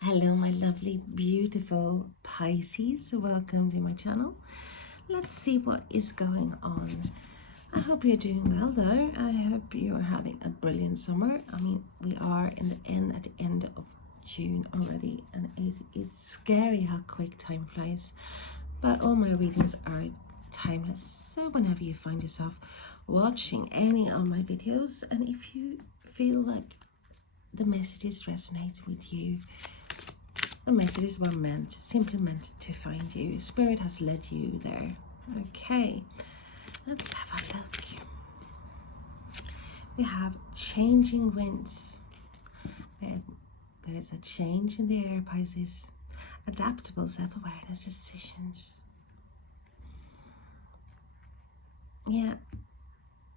Hello my lovely beautiful Pisces, welcome to my channel. Let's see what is going on. I hope you're doing well though. I hope you're having a brilliant summer. I mean, we are at the end of June already, and it is scary how quick time flies, but all my readings are timeless. So whenever you find yourself watching any of my videos, and if you feel like the messages resonate with you, the messages were simply meant to find you. Spirit has led you there. Okay, let's have a look. We have changing winds. And there is a change in the air, Pisces. Adaptable self-awareness decisions. Yeah,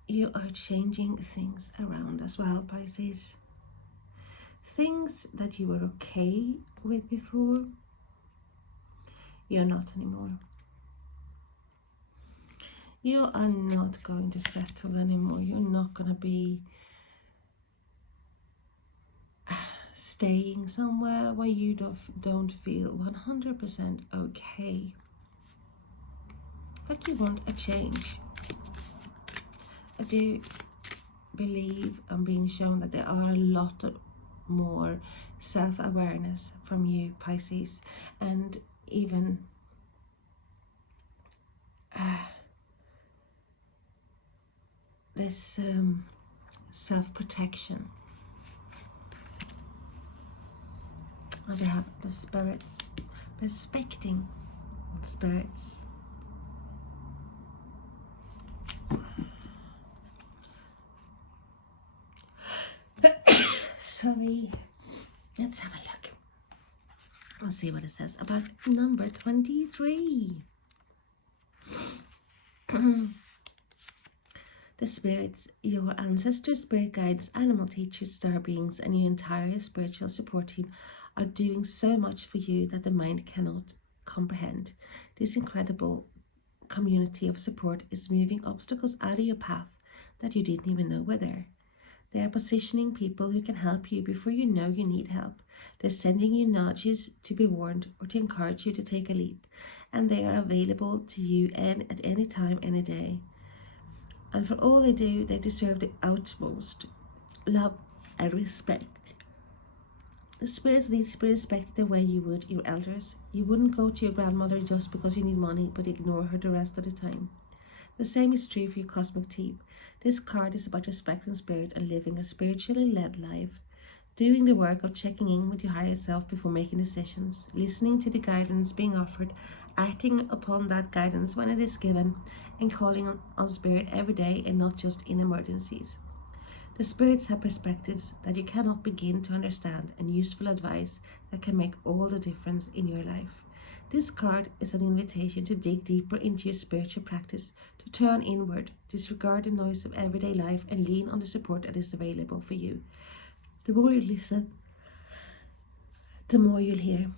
you are changing things around as well, Pisces. Things that you were okay with before, you're not anymore. You are not going to settle anymore. You're not going to be staying somewhere where you don't feel 100% okay. But you want a change. I do believe I'm being shown that there are a lot of more self-awareness from you, Pisces, and even this self-protection. And we have the spirits, respecting spirits. Sorry, let's have a look. Let's see what it says about number 23. The spirits, your ancestors, spirit guides, animal teachers, star beings, and your entire spiritual support team are doing so much for you that the mind cannot comprehend. This incredible community of support is moving obstacles out of your path that you didn't even know were there. They are positioning people who can help you before you know you need help. They're sending you nudges to be warned or to encourage you to take a leap. And they are available to you at any time, any day. And for all they do, they deserve the utmost love and respect. The spirits need to be respected the way you would your elders. You wouldn't go to your grandmother just because you need money, but ignore her the rest of the time. The same is true for your cosmic team. This card is about respecting spirit and living a spiritually led life. Doing the work of checking in with your higher self before making decisions, listening to the guidance being offered, acting upon that guidance when it is given, and calling on spirit every day and not just in emergencies. The spirits have perspectives that you cannot begin to understand and useful advice that can make all the difference in your life. This card is an invitation to dig deeper into your spiritual practice, to turn inward, disregard the noise of everyday life, and lean on the support that is available for you. The more you listen, the more you'll hear.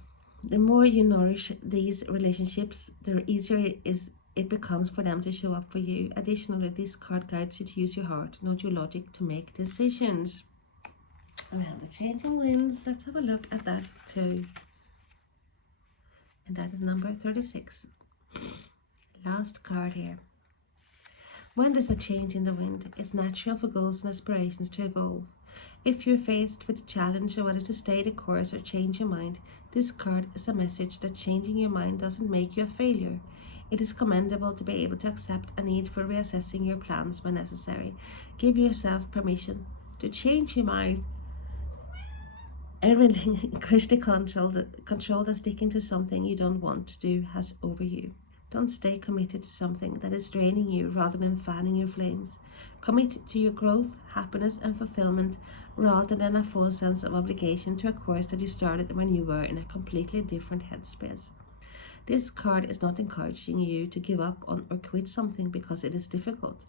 The more you nourish these relationships, the easier it becomes for them to show up for you. Additionally, this card guides you to use your heart, not your logic, to make decisions. And we have the changing winds. Let's have a look at that too. And that is number 36. Last card here. When there's a change in the wind, it's natural for goals and aspirations to evolve. If you're faced with a challenge of whether to stay the course or change your mind, this card is a message that changing your mind doesn't make you a failure. It is commendable to be able to accept a need for reassessing your plans when necessary. Give yourself permission to change your mind and relinquish the control that sticking to something you don't want to do has over you. Don't stay committed to something that is draining you rather than fanning your flames. Commit to your growth, happiness, and fulfillment rather than a full sense of obligation to a course that you started when you were in a completely different headspace. This card is not encouraging you to give up on or quit something because it is difficult.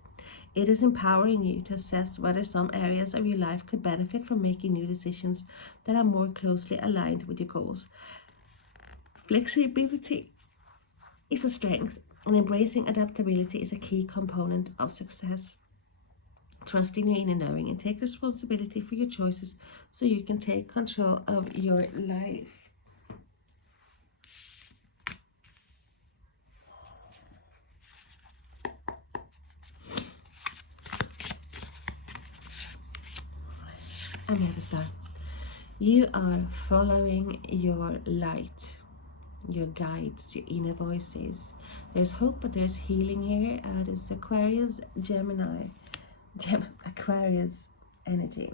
It is empowering you to assess whether some areas of your life could benefit from making new decisions that are more closely aligned with your goals. Flexibility is a strength, and embracing adaptability is a key component of success. Trust in your inner knowing and take responsibility for your choices so you can take control of your life. I'm here to start. You are following your light, your guides, your inner voices. There's hope, but there's healing here. There's Aquarius, Gemini, Aquarius energy.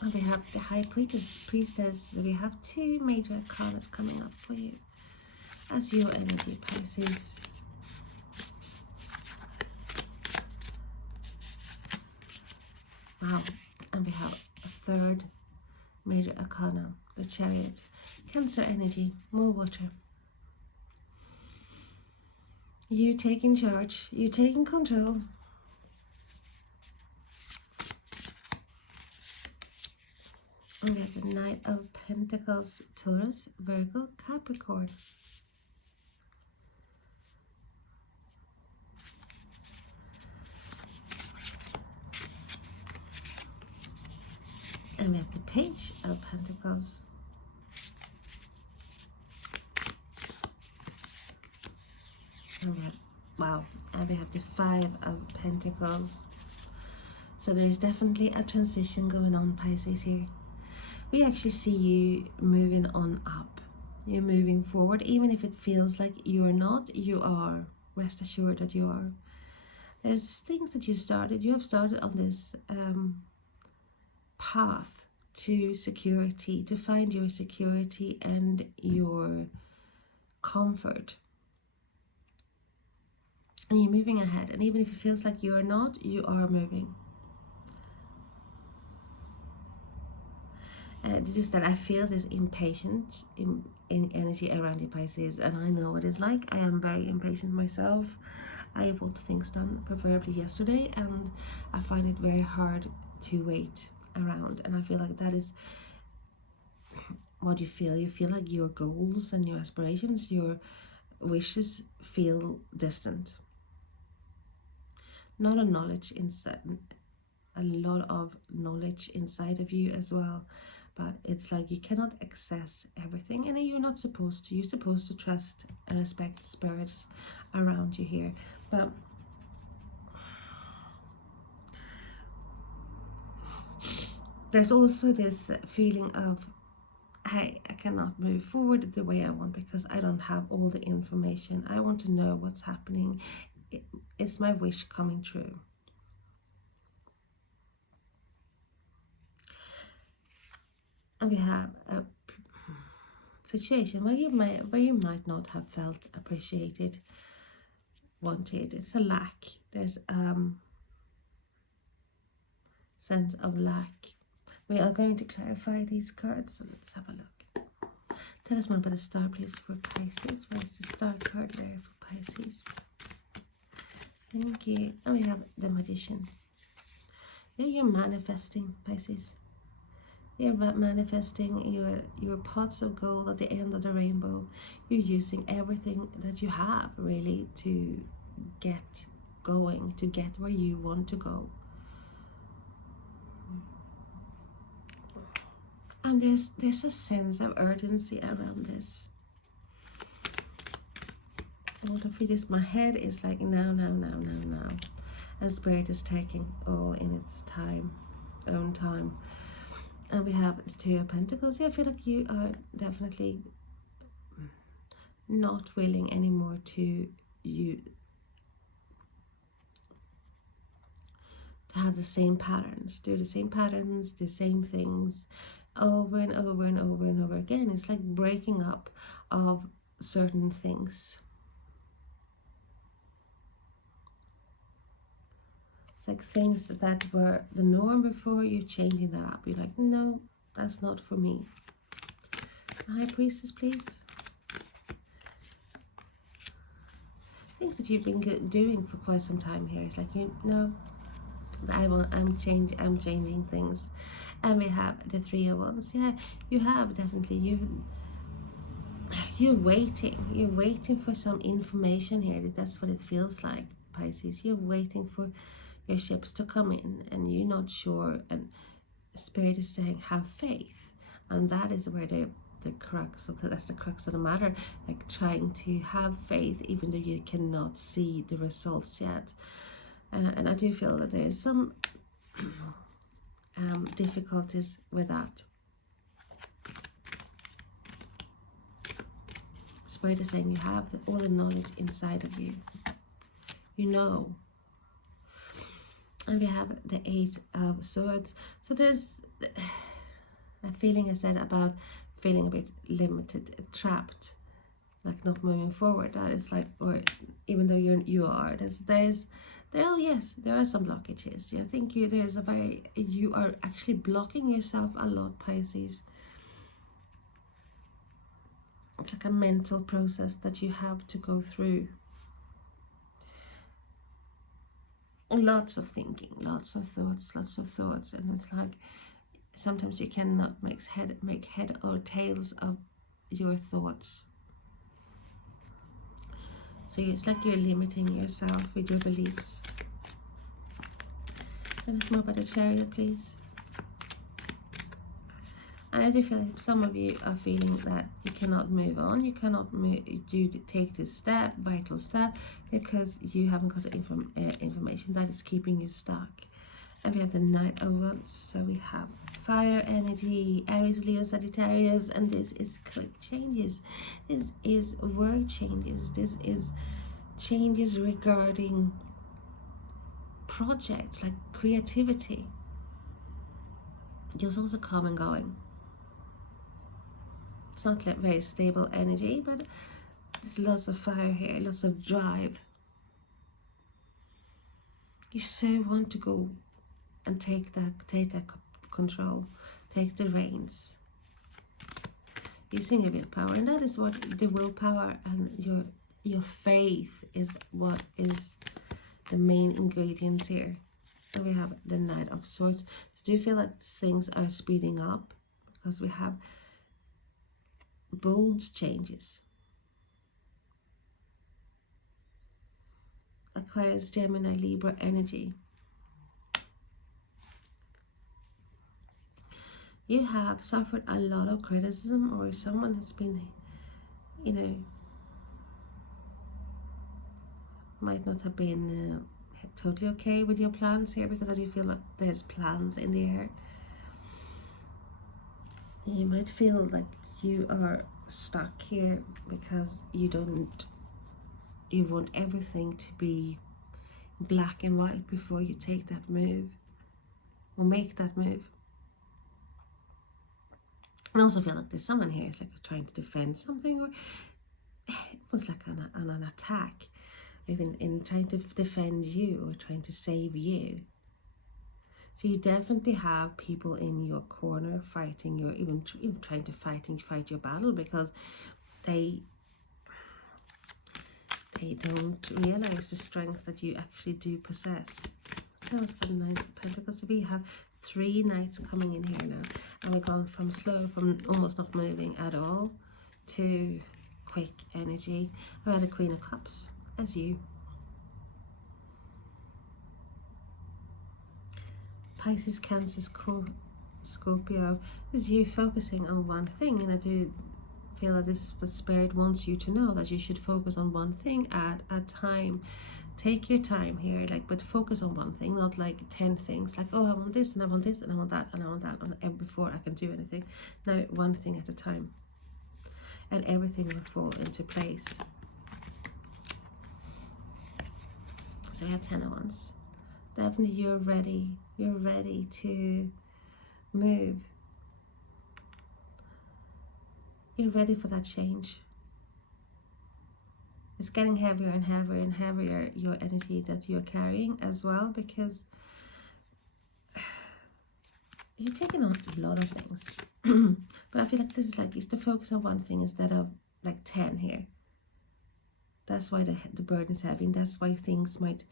And we have the High Priestess. We have two major arcana coming up for you as your energy, Pisces. Wow. And we have a third major arcana, the Chariot. Cancer energy, more water. You taking charge, you taking control. And we have the Knight of Pentacles, Taurus, Virgo, Capricorn. And we have the Page of Pentacles. And we have, wow, and we have the Five of Pentacles. So there is definitely a transition going on, Pisces, here. We actually see you moving on up. You're moving forward, even if it feels like you are not, you are. Rest assured that you are. There's things that you have started on this path to security, to find your security and your comfort. And you're moving ahead, and even if it feels like you're not, you are moving. It's just that I feel this impatience in energy around you, Pisces, and I know what it's like. I am very impatient myself. I want things done, preferably yesterday, and I find it very hard to wait around. And I feel like that is what you feel. You feel like your goals and your aspirations, your wishes feel distant. Not a knowledge inside, a lot of knowledge inside of you as well. But it's like you cannot access everything, and you're not supposed to. You're supposed to trust and respect spirits around you here. But there's also this feeling of, hey, I cannot move forward the way I want because I don't have all the information. I want to know what's happening. Is my wish coming true? And we have a situation where you might not have felt appreciated, wanted. It's a lack. There's sense of lack. We are going to clarify these cards, so let's have a look. Tell us more about the star, please, for Pisces. Where's the star card there for Pisces? Thank you. And we have the Magician. Yeah, you're manifesting, Pisces. You're manifesting your pots of gold at the end of the rainbow. You're using everything that you have, really, to get going, to get where you want to go. And there's a sense of urgency around this. All of it is, my head is like now. And Spirit is taking all in its own time. And we have the Two of Pentacles. Yeah, I feel like you are definitely not willing anymore to have the same patterns, do the same patterns, the same things over and over and over and over again. It's like breaking up of certain things. It's like things that were the norm before, you're changing that up. You're like, no, that's not for me. High Priestess, please. Things that you've been doing for quite some time here. It's like, you know, I'm changing things. And we have the Three of Wands. Yeah, you have definitely, you're waiting for some information here. That's what it feels like, Pisces. You're waiting for your ships to come in, and you're not sure, and Spirit is saying have faith. And that is where the crux of that's the crux of the matter, like trying to have faith even though you cannot see the results yet. And I do feel that there is some difficulties with that. Spirit is saying you have all the knowledge inside of you. You know. And we have the Eight of Swords. So there's a feeling I said about feeling a bit limited, trapped, like not moving forward. That is like, or even though you are, there are some blockages. I think you are actually blocking yourself a lot, Pisces. It's like a mental process that you have to go through. Lots of thinking, lots of thoughts, and it's like sometimes you cannot make head or tails of your thoughts. So it's like you're limiting yourself with your beliefs. Tell us more about the Chariot, please. And I do feel like some of you are feeling that you cannot move on, you cannot take this vital step, because you haven't got the information that is keeping you stuck. And we have the Knight of Wands, so we have fire energy, Aries, Leo, Sagittarius, and this is quick changes. This is work changes. This is changes regarding projects, like creativity. There's also come and going. It's not like very stable energy, but there's lots of fire here, lots of drive. You so want to go and take that control, take the reins, using your willpower, and that is what the willpower and your faith is what is the main ingredients here. And we have the Knight of Swords. So do you feel like things are speeding up? Because we have bold changes. Aquarius, Gemini, Libra energy. You have suffered a lot of criticism, or someone has been, might not have been totally okay with your plans here, because I do feel like there's plans in the air. You might feel like you are stuck here because you want everything to be black and white before you take that move or make that move. I also feel like there's someone here is like trying to defend something, or it was like an attack, even in trying to defend you or trying to save you. So you definitely have people in your corner fighting your, even trying to fight your battle, because they don't realize the strength that you actually do possess. That was for the Knight of Pentacles. So we have 3 knights coming in here now, and we've gone from almost not moving at all to quick energy. I had a Queen of Cups as you. Pisces, Cancer, Scorpio is you focusing on one thing, and I do feel that this is what Spirit wants you to know, that you should focus on one thing at a time. Take your time here, but focus on one thing, not like 10 things, like, oh, I want this, and I want this, and I want that, and I want that, and before I can do anything. Now, one thing at a time, and everything will fall into place. So we have 10 of Wands. Definitely you're ready to move. You're ready for that change. It's getting heavier and heavier and heavier, your energy that you're carrying as well, because you're taking on a lot of things. But I feel like this is like, it's to focus on one thing instead of like 10 here. That's why the burden is heavy, and that's why things might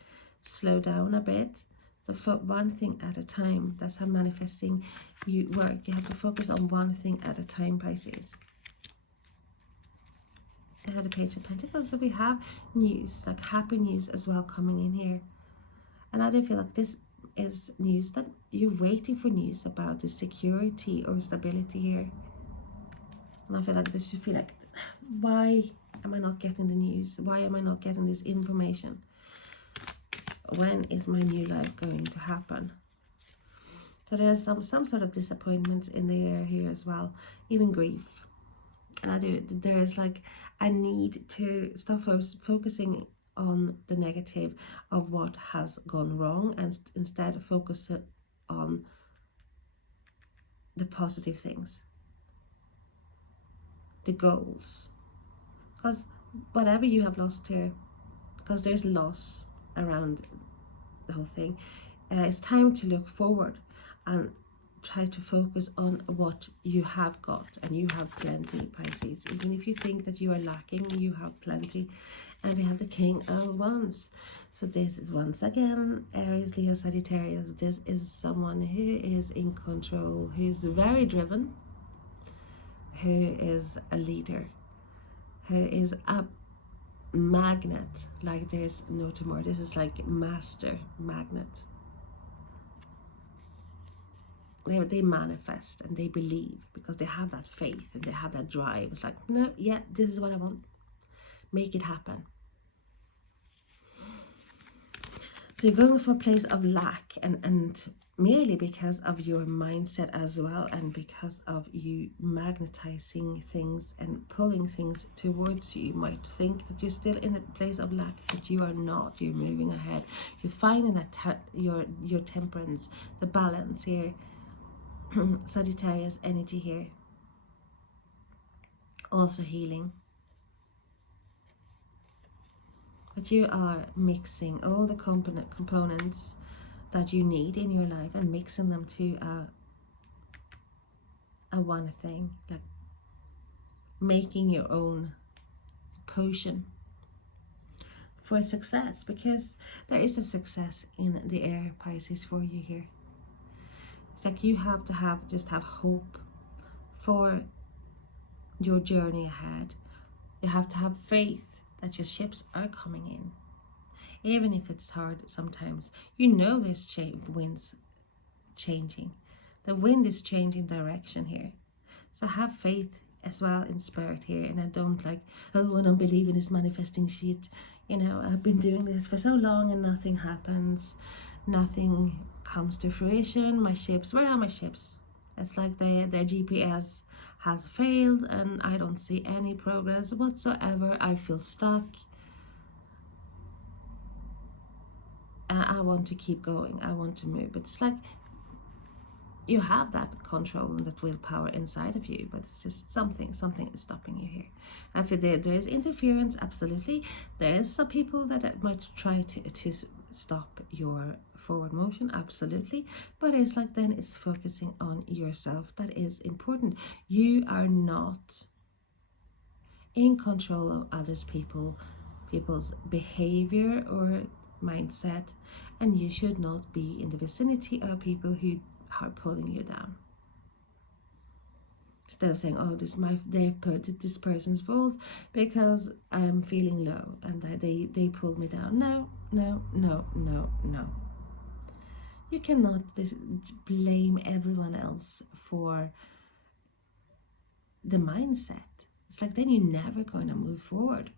slow down a bit. So for one thing at a time, that's how manifesting you work. You have to focus on one thing at a time, Pisces. I had a Page of Pentacles, so we have news, like happy news as well coming in here. And I do feel like this is news that you're waiting for, news about the security or stability here. And I feel like this, you feel like, why am I not getting the news? Why am I not getting this information? When is my new life going to happen? So there's some sort of disappointment in the air here as well, even grief. And there's like, I need to stop focusing on the negative of what has gone wrong, and instead focus on the positive things, the goals. Because whatever you have lost here, because there's loss around the whole thing, it's time to look forward and try to focus on what you have got. And you have plenty, Pisces. Even if you think that you are lacking, you have plenty. And we have the King of Wands. So this is once again Aries, Leo, Sagittarius. This is someone who is in control, who is very driven, who is a leader, who is a magnet like there's no tomorrow. This is like master magnet. They manifest and they believe because they have that faith and they have that drive. It's like, no, yeah, this is what I want. Make it happen. So you're going for a place of lack, and merely because of your mindset as well, and because of you magnetizing things and pulling things towards you. You might think that you're still in a place of lack, but you are not. You're moving ahead. You're finding that your temperance, the balance here. Sagittarius energy here. Also healing. But you are mixing all the components that you need in your life and mixing them to a one thing, like making your own potion for success, because there is a success in the air, Pisces, for you here. It's like you have to have hope for your journey ahead. You have to have faith that your ships are coming in, even if it's hard sometimes. You know there's winds changing. The wind is changing direction here. So have faith as well in spirit here. And I don't like, oh, I don't believe in this manifesting shit. You know, I've been doing this for so long and nothing happens. Nothing comes to fruition. My ships, where are my ships? It's like their GPS has failed and I don't see any progress whatsoever. I feel stuck. And I want to keep going. I want to move. But it's like you have that control and that willpower inside of you, but it's just something is stopping you here. And if there is interference, absolutely. There is some people that might try to stop your forward motion, absolutely. But it's like, then it's focusing on yourself that is important. You are not in control of others people's behavior or mindset, and you should not be in the vicinity of people who are pulling you down. Instead of saying, oh, this person's fault because I'm feeling low and they pulled me down. No. You cannot blame everyone else for the mindset. It's like, then you're never going to move forward.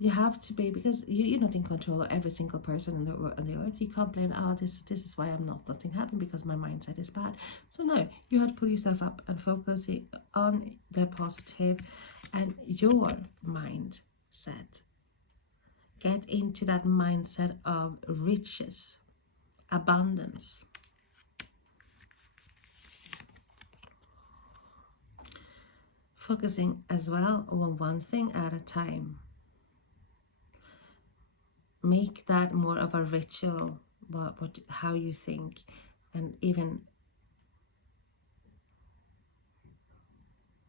You have to be, because you're not in control of every single person on the earth. You can't blame, oh, this is why nothing happened because my mindset is bad. So no, you have to pull yourself up and focus on the positive and your mindset. Get into that mindset of riches, abundance. Focusing as well on one thing at a time. Make that more of a ritual, how you think, and even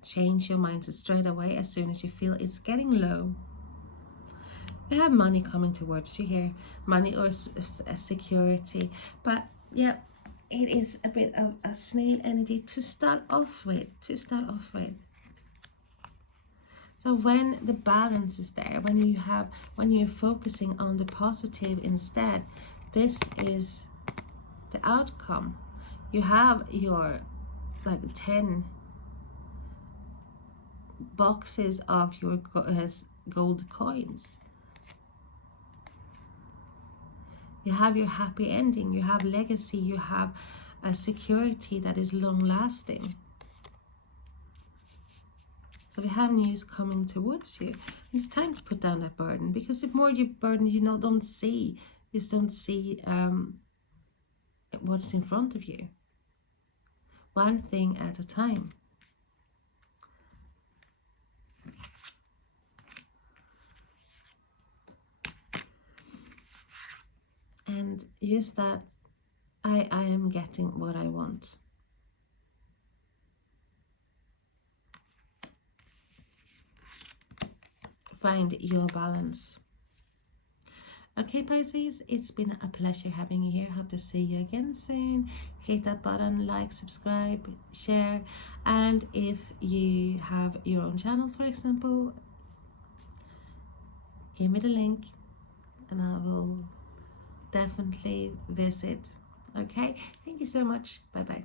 change your mindset straight away as soon as you feel it's getting low. You have money coming towards you here, money or security, but yeah, it is a bit of a snail energy to start off with. So when the balance is there, when you're focusing on the positive instead, this is the outcome. You have your like 10 boxes of your gold coins. You have your happy ending, you have legacy, you have a security that is long lasting. So we have news coming towards you. It's time to put down that burden, because the more you burden, you don't see, you just don't see what's in front of you. One thing at a time. And use that, I am getting what I want. Find your balance. Okay, Pisces, it's been a pleasure having you here. Hope to see you again soon. Hit that button, like, subscribe, share. And if you have your own channel, for example, give me the link and I will definitely visit. Okay, thank you so much. Bye bye.